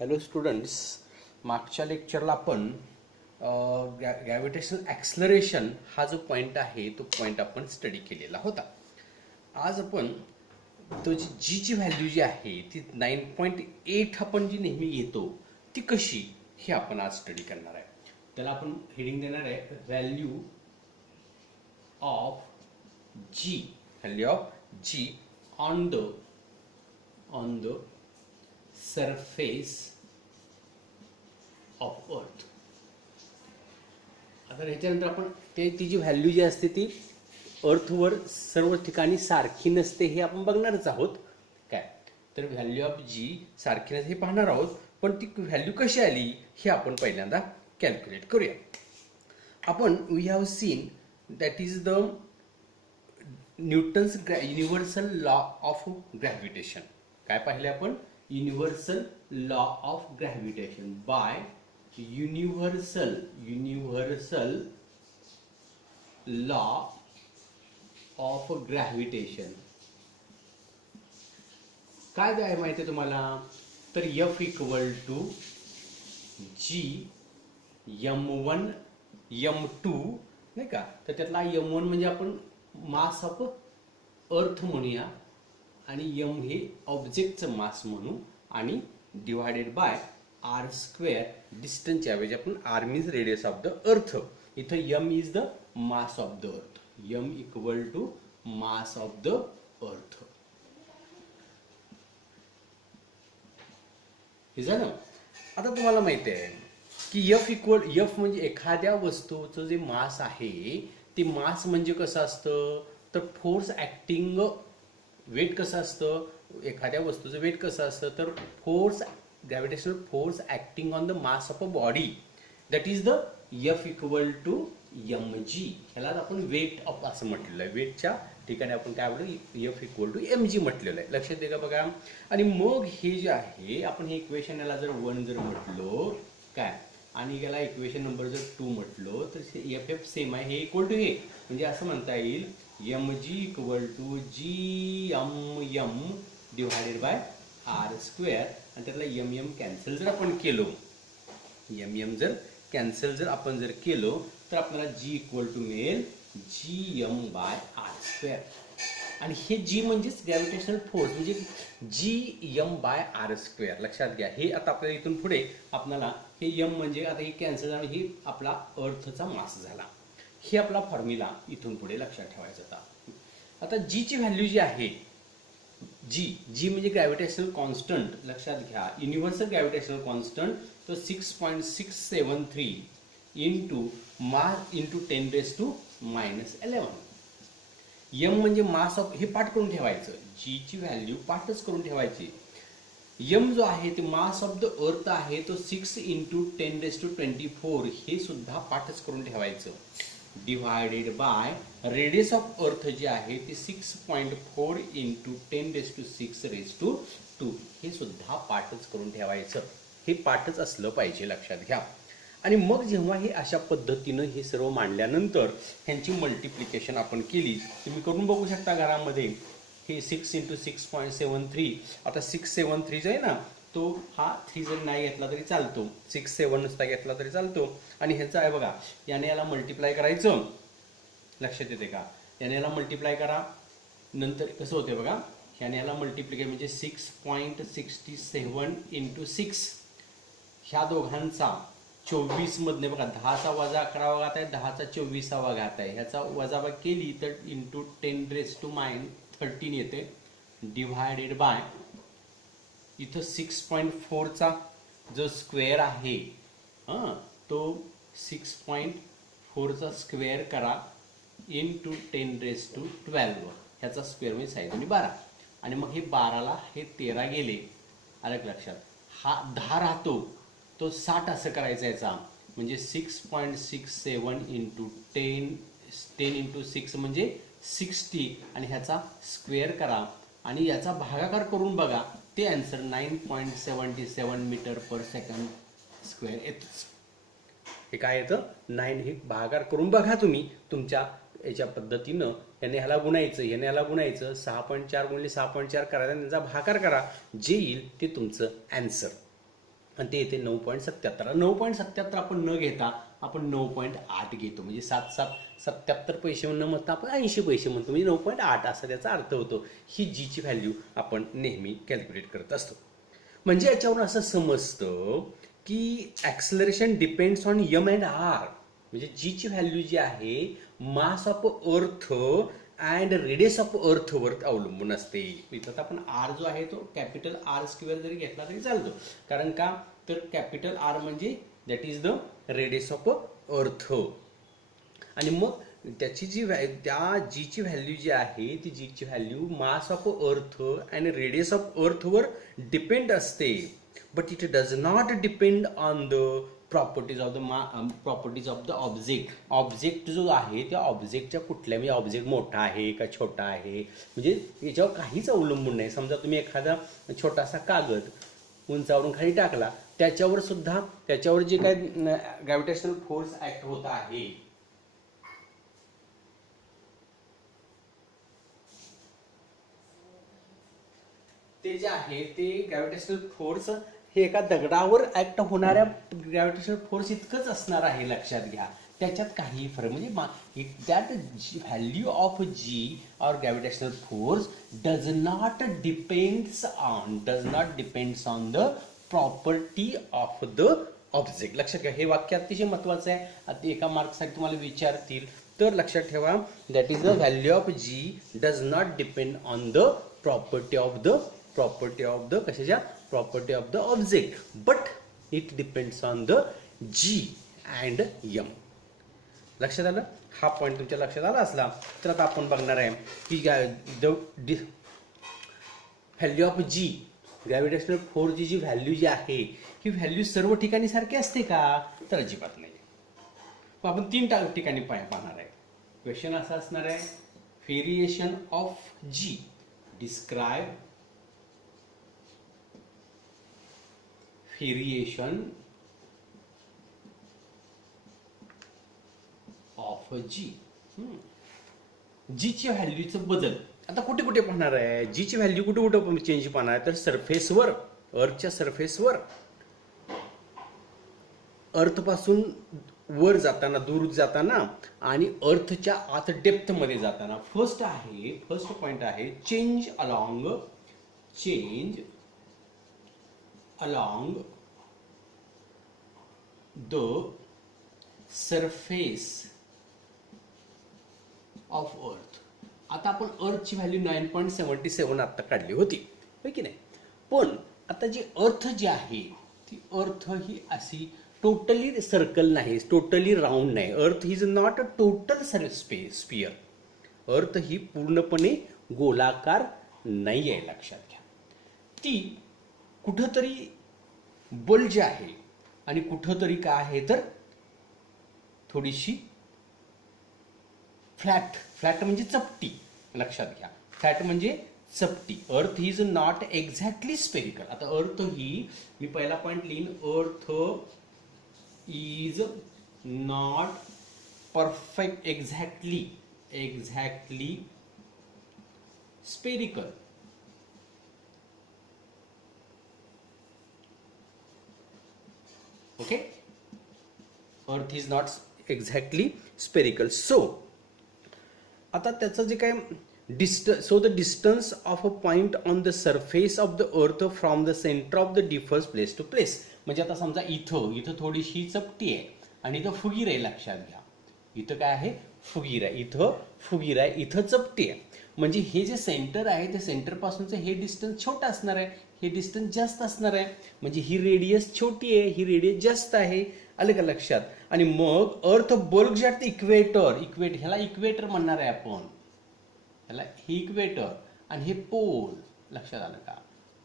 Hello students, मागच्या लेक्चरला आपण gravitational acceleration हा जो पॉईंट आहे तो पॉईंट आपण स्टडी केलेला होता. आज आपण तो जीची व्हॅल्यू जी आहे ती 9.8 आपण जी नेहमी येतो ती कशी हे आपण आज स्टडी करणार आहे. त्याला आपण हेडिंग देणार आहे value of g on the surface of earth. आता ह्याच्यानंतर आपण ती जी व्हॅल्यू जी असते ती अर्थवर सर्व ठिकाणी सारखी नसते हे आपण बघणारच आहोत. काय तर व्हॅल्यू ऑफ जी सारखी नसते हे पाहणार आहोत, पण ती व्हॅल्यू कशी आली हे आपण पहिल्यांदा कॅल्क्युलेट करूया. आपण we have seen that is the Newton's universal law of gravitation. काय पाहिले आपण? Universal law of gravitation by universal law of gravitation. काय आहे माहिती आहे तुम्हाला? तर F equal to G M1 M2 नाही का. तर त्यातला M1 म्हणजे आपण मास ऑफ अर्थ म्हणूया आणि M हे ऑब्जेक्टचं मास म्हणू आणि डिवायडेड बाय आर स्क्वेअर. डिस्टन्सच्या ऐवजी आपण r means radius of the earth. इथं M is the mass of the earth. M equal to mass of the earth. हे झालं. आता तुम्हाला माहिती आहे की F म्हणजे एखाद्या वस्तूचं जे मास आहे ते मास म्हणजे कसं असतं तर फोर्स ॲक्टिंग. वेट कसं असतं? एखाद्या वस्तूचं वेट कसं असतं तर force gravitational force acting on the mass of a body, that is the F equal to mg. ह्याला आपण वेट ऑफ असं म्हटलेलं आहे. वेटच्या ठिकाणी आपण काय म्हणतो F इक्वल टू mg म्हटलेलं आहे. लक्षात दे का बघा. आणि मग हे जे आहे आपण हे इक्वेशन याला जर 1 जर म्हटलो काय आणि याला इक्वेशन नंबर जर 2 म्हटलो तर F सेम आहे. हे इक्वल टू हे म्हणजे असं म्हणता येईल mg equal to gm divided by R square. आणि त्यातला m कॅन्सल जर आपण केलो m जर कॅन्सल जर आपण जर केलो तर आपल्याला g इक्वल टू मिळेल gm बाय आर स्क्वेअर. आणि हे g म्हणजेच ग्रॅव्हिटेशनल फोर्स म्हणजे gm बाय आर स्क्वेअर. लक्षात घ्या. हे आता आपल्याला इथून पुढे आपल्याला हे m म्हणजे आता हे कॅन्सल झालं, हे आपला अर्थचा मास झाला. हे आपला फॉर्म्युला इथून पुढे लक्षात ठेवायचा होता. आता g ची व्हॅल्यू जी आहे जी म्हणजे ग्रॅव्हिटेशनल कॉन्स्टंट. लक्षात घ्या युनिव्हर्सल ग्रॅव्हिटेशनल कॉन्स्टंट तो 6.673 इंटू 10⁻⁻11. m म्हणजे मास ऑफ. हे पाठ करून ठेवायचं. जी ची व्हॅल्यू पाठच करून ठेवायची. m जो आहे ते मास ऑफ द अर्थ आहे तो 6 इंटू 10⁻24 हे सुद्धा पाठच करून ठेवायचं. Divided by radius of earth जे आहे ते 6.4 इंटू 10⁻6⁻2 हे सुद्धा पाठच करून ठेवायचं. हे पाठच असलं पाहिजे. लक्षात घ्या. आणि मग जेव्हा हे अशा पद्धतीनं हे सर्व मांडल्यानंतर ह्यांची मल्टिप्लिकेशन आपण केली. तुम्ही करून बघू शकता घरामध्ये. हे 6 इंटू 6.73. आता 673 जो आहे ना तो हा 3 जरी नाही घेतला तरी चालतो. 6-7 नुसता घेतला तरी चालतो. आणि ह्याचं आहे बघा याने याला मल्टिप्लाय करायचं. लक्षात येते का? याने याला मल्टिप्लाय करा. नंतर कसं होते बघा. ह्याने याला मल्टिप्लिकेशन म्हणजे 6.67 इंटू 6. ह्या दोघांचा 24 मधने बघा 10चा वजा 11वा घात आहे, 10चा 24वा घात आहे. ह्याचा वजाबाकी केली तर इंटू 10⁻13 येते. डिवायडेड बाय इथं 6.4चा जो स्क्वेअर आहे तो 6.4चा स्क्वेअर करा इंटू 10⁻12. ह्याचा स्क्वेअर म्हणजे 6×12. आणि मग हे 12ला हे 13 गेले. आलं लक्षात. हा 10 राहतो तो 60 असं करायचं याचा म्हणजे 6.67 इंटू 10 इंटू 6 म्हणजे 60. आणि ह्याचा स्क्वेअर करा आणि याचा भागाकार करून बघा ते answer 9.77 metre per second square येतोच. हे काय येतं 9. हे भागाकार करून बघा तुम्ही तुमच्या याच्या पद्धतीनं. याने ह्याला गुणायचं, याने ह्याला गुणायचं. 6.4 गुणिले 6.4 करा, त्यांचा भागाकार करा. जे येईल ते तुमचं आन्सर. आणि ते येते 9.77. 9.77 आपण न घेता आपण 9.8 घेतो, म्हणजे 77 पैसे न म्हणता आपण 80 पैसे म्हणतो, म्हणजे 9.8 असा त्याचा अर्थ होतो. ही जीची व्हॅल्यू आपण नेहमी कॅल्क्युलेट करत असतो. म्हणजे याच्यावरून असं समजतं की acceleration depends on M and R. म्हणजे जीची व्हॅल्यू जी आहे mass of earth and radius of अर्थवर अवलंबून असते. इथं आपण आर जो आहे तो कॅपिटल आर स्क्वेअर जरी घेतला तरी चालतो, कारण का तर कॅपिटल आर म्हणजे that is the radius of earth. आणि मग त्याची त्या जीची व्हॅल्यू जी आहे ती जीची value mass of earth and radius of अर्थवर डिपेंड असते. But it does not depend on the properties of the object. Object जो आहे त्या ऑब्जेक्टच्या कुठल्या, म्हणजे ऑब्जेक्ट मोठा आहे का छोटा आहे, म्हणजे याच्यावर काहीच अवलंबून नाही. समजा तुम्ही एखादा छोटासा कागद उंचावरून खाली टाकला, त्याच्यावर सुद्धा त्याच्यावर जे काय ग्रॅव्हिटेशनल फोर्स ऍक्ट होत आहे ते जे आहे ते ग्रॅव्हिटेशनल फोर्स हे एका दगडावर ऍक्ट होणाऱ्या ग्रॅव्हिटेशनल फोर्स इतकंच असणार आहे, लक्षात घ्या. त्याच्यात काही फरक म्हणजे that value of g or gravitational force does not depends on the property of the object. लक्षात घ्या, हे वाक्य अतिशय महत्वाचं आहे. आता एका मार्क्ससाठी तुम्हाला विचारतील तर लक्षात ठेवा, that is the value of G does not depend on the property of the कशाच्या property of the object, but it depends on the G and M. लक्षात आलं? हा पॉईंट तुमच्या लक्षात आला असला तर आता आपण बघणार आहे की व्हॅल्यू ऑफ जी ग्रॅव्हिटेशनल फोर्सची जी व्हॅल्यू जी आहे ही व्हॅल्यू सर्व ठिकाणी सारखी असते का, तर अजिबात नाही. आपण 3 ठिकाणी पाहणार आहे. क्वेश्चन असा असणार आहे, variation of G describe variation of G. जीची व्हॅल्यूचं बदल आता कुठे कुठे पाहणार आहे, जीची व्हॅल्यू कुठे कुठे चेंज पाहणार आहे, तर सरफेसवर, अर्थच्या सरफेसवर, अर्थ पासून वर जाताना, दूर जाताना, आणि अर्थच्या आत डेप्थ मध्ये जाताना. फर्स्ट पॉइंट आहे change along the surface of earth. आता आपण अर्थची व्हॅल्यू 9.77 आता काढली होती, होय की नाही. पण आता जी अर्थ जी आहे ती अर्थ ही अशी टोटली सर्कल नाही, टोटली राऊंड नाही. Earth is not a total sphere. Earth ही पूर्णपणे गोलाकार नाही आहे, लक्षात घ्या. ती कुठंतरी बल्ज आहे आणि कुठंतरी काय आहे तर थोडीशी फ्लॅट म्हणजे चपटी. लक्षात घ्या, फ्लॅट म्हणजे चपटी. अर्थ इज नॉट एक्झॅक्टली स्पेरिकल. आता अर्थ ही, मी पहिला पॉइंट लिहीन, earth is not perfect exactly spherical. Okay, earth is not exactly spherical. So आता त्याचं जे काय so the distance of a point on the surface of the earth from the centre of the differs place to place. म्हणजे आता समजा इथं थोडीशी चपटी आहे आणि इथं फुगीर आहे. लक्षात घ्या, इथं काय आहे, फुगीर आहे. इथं फुगीर आहे, इथं चपटी आहे. म्हणजे हे जे सेंटर आहे त्या सेंटर पासूनचं हे डिस्टन्स छोटा असणार आहे, हे डिस्टन्स जास्त असणार आहे. म्हणजे ही रेडियस छोटी आहे, ही रेडियस जास्त आहे. आलं का लक्षात? आणि मग अर्थ बल्ज ॲट द इक्वेटर. ह्याला इक्वेटर म्हणणार आहे आपण, ह्याला हे इक्वेटर आणि हे पोल. लक्षात आलं का?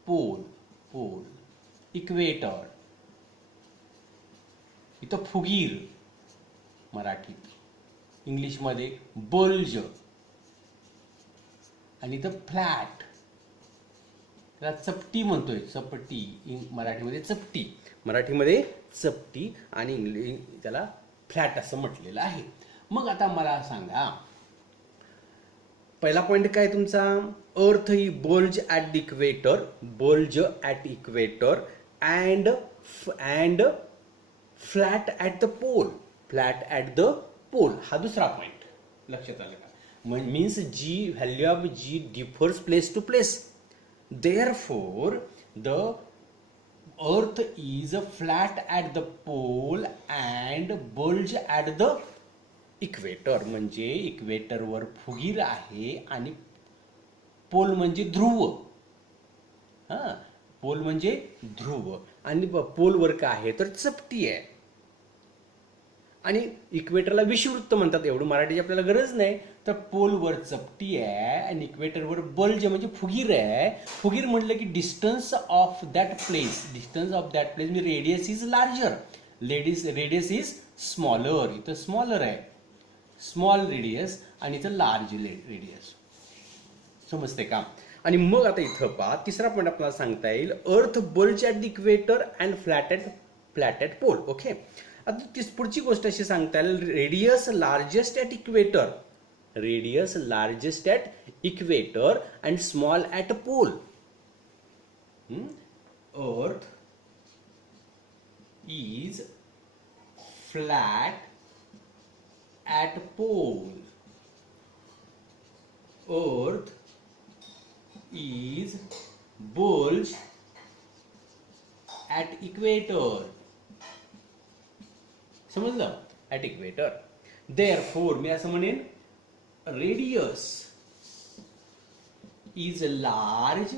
Pole equator. इथं फुगीर मराठीत, इंग्लिशमध्ये बल्ज, आणि इथं फ्लॅट, त्याला चपटी म्हणतोय. चपटी मराठीमध्ये चपटी आणि इंग्लिश त्याला फ्लॅट असं म्हटलेलं आहे. मग आता मला सांगा, पहिला पॉइंट काय तुमचा, अर्थ ही bulge at equator and and flat at the pole. Flat at the pole हा दुसरा पॉइंट लक्षात आलं का. Means g value of g differs place to place. Therefore the earth is flat at the pole and bulge at the equator. म्हणजे इक्वेटरवर फुगीर आहे आणि pole म्हणजे ध्रुव. हा, पोल म्हणजे ध्रुव आणि पोलवर काय आहे तर चपटी आहे. आणि इक्वेटरला विषुववृत्त म्हणतात. एवढं मराठीची आपल्याला गरज नाही. तर पोलवर चपटी आहे आणि इक्वेटरवर बल्ज म्हणजे फुगीर आहे. फुगीर म्हटलं की distance of that place, distance of that place म्हणजे radius is larger, radius is smaller. इथं स्मॉलर आहे, स्मॉल रेडियस, आणि इथं लार्ज रेडियस. समजते का. आणि मग आता इथं पहा तिसरा पॉईंट आपल्याला सांगता येईल. Earth bulge at the equator and flat at pole. Okay. आता पुढची गोष्ट अशी सांगता येईल. Radius largest at equator, radius largest at equator and small at pole. Earth is flat at pole. Earth is bulge at equator. समजलं. at equator. Therefore मी असं म्हणेन radius is large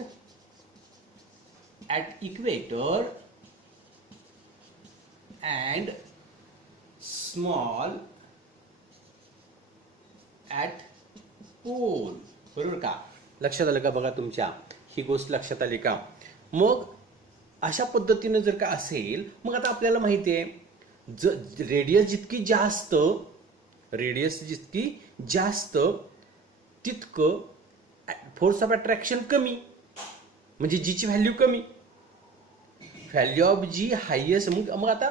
at equator and small at pole. बरोबर का. लक्षात आलं का. बघा तुमच्या ही गोष्ट लक्षात आली का. मग अशा पद्धतीने जर का असेल, मग आता आपल्याला माहिती आहे रेडियस जितकी जास्त, रेडियस जितकी जास्त तितकं फोर्स ऑफ अट्रॅक्शन कमी. म्हणजे जीची व्हॅल्यू कमी, व्हॅल्यू ऑफ जी हायेस्ट. मग आता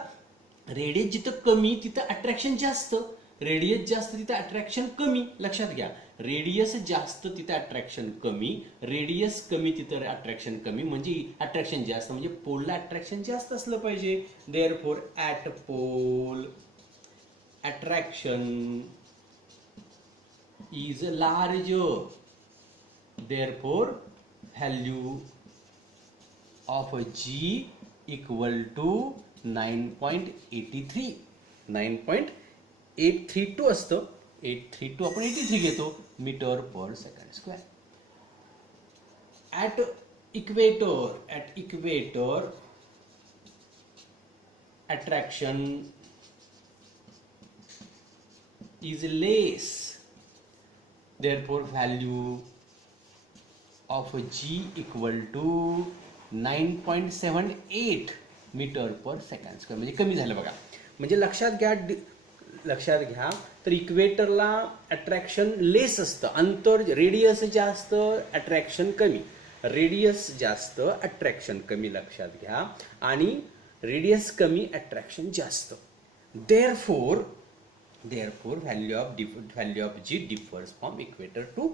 रेडियस जिथं कमी तिथं अट्रॅक्शन जास्त, रेडियस जास्त तिथं अट्रॅक्शन कमी. लक्षात घ्या. रेडियस जास्त तिथं अट्रॅक्शन कमी, रेडियस कमी तिथं अट्रॅक्शन कमी. म्हणजे अट्रॅक्शन जास्त म्हणजे पोलला अट्रॅक्शन जास्त असलं पाहिजे. Therefore at pole attraction is larger. Therefore value of g equal to 9.83, 9.832 असतं. 832 आपण 83 घेतो metre per second square. At equator attraction is less. Therefore value of g equal to 9.78 metre per second square. म्हणजे कमी झालं बघा. म्हणजे लक्षात घ्या तर इक्वेटरला अट्रॅक्शन लेस असतं. अंतर रेडियस जास्त अट्रॅक्शन कमी, रेडियस जास्त अट्रॅक्शन कमी. लक्षात घ्या. आणि रेडियस कमी अट्रॅक्शन जास्त. Therefore value of g differs from equator to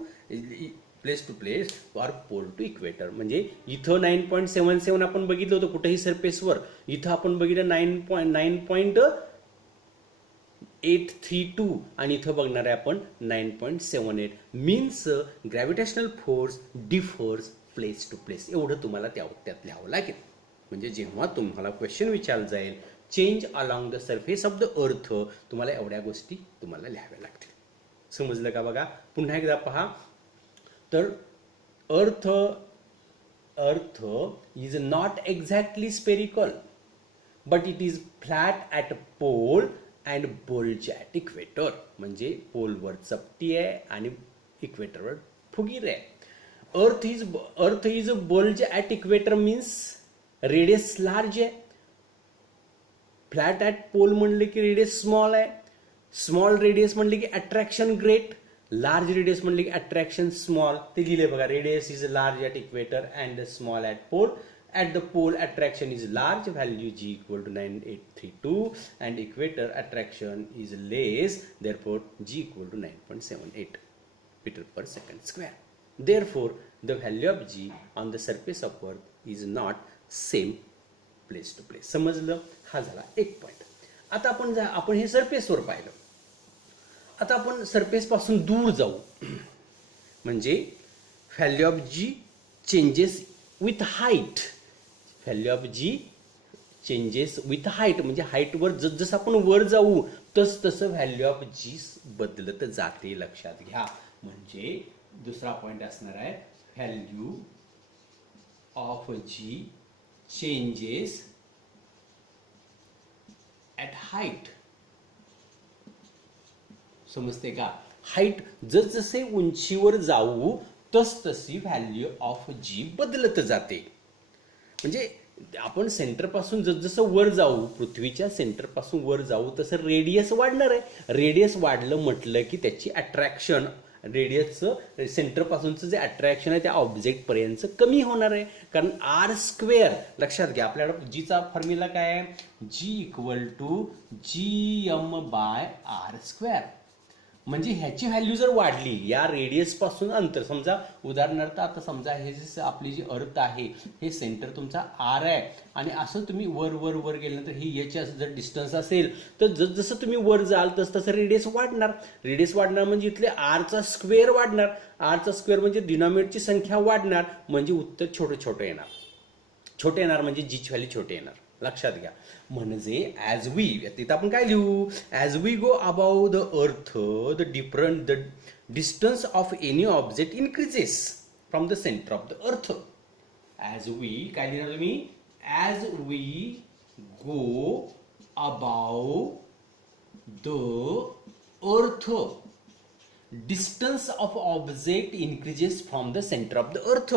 place to place or pole to equator. म्हणजे इथं 9.77 आपण बघितलं होतं कुठेही सरफेसवर. इथं आपण बघितलं 9.832 आणि इथं बघणार आहे आपण 9.78. Means gravitational force differs place to place. एवढं तुम्हाला त्यात लिहावं लागेल. म्हणजे जेव्हा तुम्हाला क्वेश्चन विचारलं जाईल change along the surface of the अर्थ, तुम्हाला एवढ्या गोष्टी तुम्हाला लिहाव्या लागतील. समजलं का. बघा पुन्हा एकदा पहा. तर earth is not exactly spherical but it is flat at pole and bulge at equator. म्हणजे पोलवर चपटी आहे आणि इक्वेटरवर फुगीर आहे. Earth is bulge at equator means radius large आहे. फ्लॅट ॲट पोल म्हणले की रेडियस स्मॉल आहे. स्मॉल रेडियस म्हणले की अट्रॅक्शन ग्रेट. लार्ज रेडियस म्हणले की अट्रॅक्शन स्मॉल. ते लिहिले बघा. Radius is large at equator and small at pole. At the pole attraction is large, value G equal to 9.832, and equator attraction is less, therefore G equal to 9.78 meter per second square. Therefore the value of G on the surface of Earth is not same place to place. समजलं? हा झाला एक point. आता आपण हे सरफेसवर पाहिलं. आता आपण सरफेस पासून दूर जाऊ. म्हणजे value of g changes with height. Value of g changes with height म्हणजे हाईटवर जसं आपण वर जाऊ तसं व्हॅल्यू ऑफ जी बदलत जाते. लक्षात घ्या. म्हणजे दुसरा पॉईंट असणार आहे value of g changes at height. समजते का? हाईट जसजसे उंचीवर जाऊ तसतशी व्हॅल्यू ऑफ जी बदलत जाते. म्हणजे आपण सेंटरपासून जसं वर जाऊ, पृथ्वीच्या सेंटरपासून वर जाऊ तसं रेडियस वाढणार आहे. रेडियस वाढलं म्हटलं की त्याची अट्रॅक्शन, रेडियसचं सेंटरपासूनचं जे अट्रॅक्शन आहे त्या ऑब्जेक्टपर्यंत कमी होणार आहे. कारण आर स्क्वेअर. लक्षात घ्या, आपल्याला जीचा फॉर्म्युला काय आहे? G equal to G M by R square. म्हणजे ह्याची व्हॅल्यू जर वाढली या रेडियस पासून अंतर, समजा उदाहरणार्थ आता समजा हे जे आपली जी अर्थ आहे हे सेंटर तुमचा आर आहे आणि असं तुम्ही वर वर वर गेल्यानंतर ही याची जर डिस्टन्स असेल तर जसं तुम्ही वर जाल तसं रेडियस वाढणार. रेडियस वाढणार म्हणजे इथले आरचा स्क्वेअर वाढणार. आरचा स्क्वेअर म्हणजे डिनॉमिनेटरची संख्या वाढणार. म्हणजे उत्तर छोटं छोटं येणार. छोटे येणार म्हणजे जीची व्हॅल्यू छोटे येणार. लक्षात घ्या. म्हणजे ॲज वी, तिथं आपण काय लिहू? As we go above the earth the distance of any object increases from the centre of the earth. As we काय लिहिणार तुम्ही? As we go above the earth distance of object increases from the centre of the earth.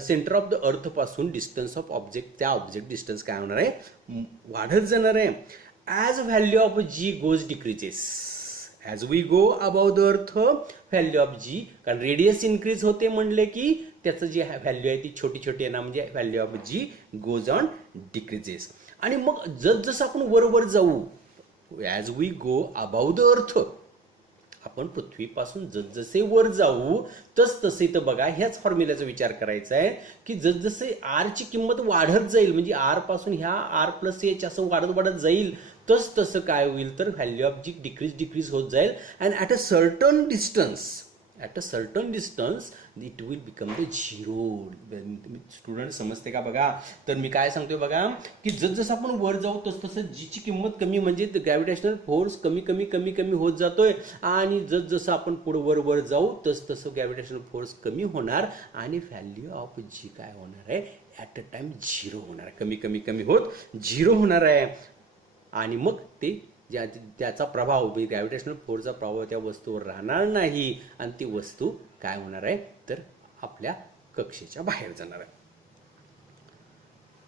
Centre of the earth पासून distance of object, त्या object distance काय होणार आहे? वाढत जाणार आहे. As value of g goes decreases. As we go above the अर्थ value of जी, कारण रेडियस इन्क्रीज होते म्हणले की त्याचं जी व्हॅल्यू आहे ती छोटी छोटी येणार. म्हणजे value of g goes on decreases. आणि मग जसं आपण वर जाऊ, as we go above the earth, आपण पृथ्वीपासून जसजसे वर जाऊ तसतसे इथं बघा ह्याच फॉर्म्युल्याचा विचार करायचा आहे की जसजसे आरची किंमत वाढत जाईल, म्हणजे आर पासून ह्या आर प्लस एच असं वाढत जाईल तसं काय होईल तर व्हॅल्यू ऑफ जी डिक्रीज होत जाईल. And at a certain distance it will become the zero. Student समजते का? बघा, तर मी काय सांगतोय बघा की जसं आपण वर जाऊ तसं जीची किंमत कमी, म्हणजे ग्रॅव्हिटेशनल फोर्स कमी होत जातोय. आणि जसं आपण पुढे वर जाऊ तसं ग्रॅव्हिटेशनल फोर्स कमी होणार आणि व्हॅल्यू ऑफ जी काय होणार आहे? ॲट अ टाइम झिरो होणार आहे. कमी होत झिरो होणार आहे. आणि मग ते त्याचा प्रभाव, ग्रॅव्हिटेशनल फोर्सचा प्रभाव त्या वस्तूवर राहणार नाही आणि ती वस्तू काय होणार आहे तर आपल्या कक्षेच्या बाहेर जाणार आहे.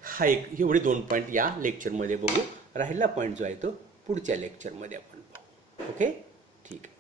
हा एवढे 2 पॉईंट या लेक्चरमध्ये बघू. राहिला पॉईंट जो आहे तो पुढच्या लेक्चरमध्ये आपण पाहू. ओके, ठीक आहे.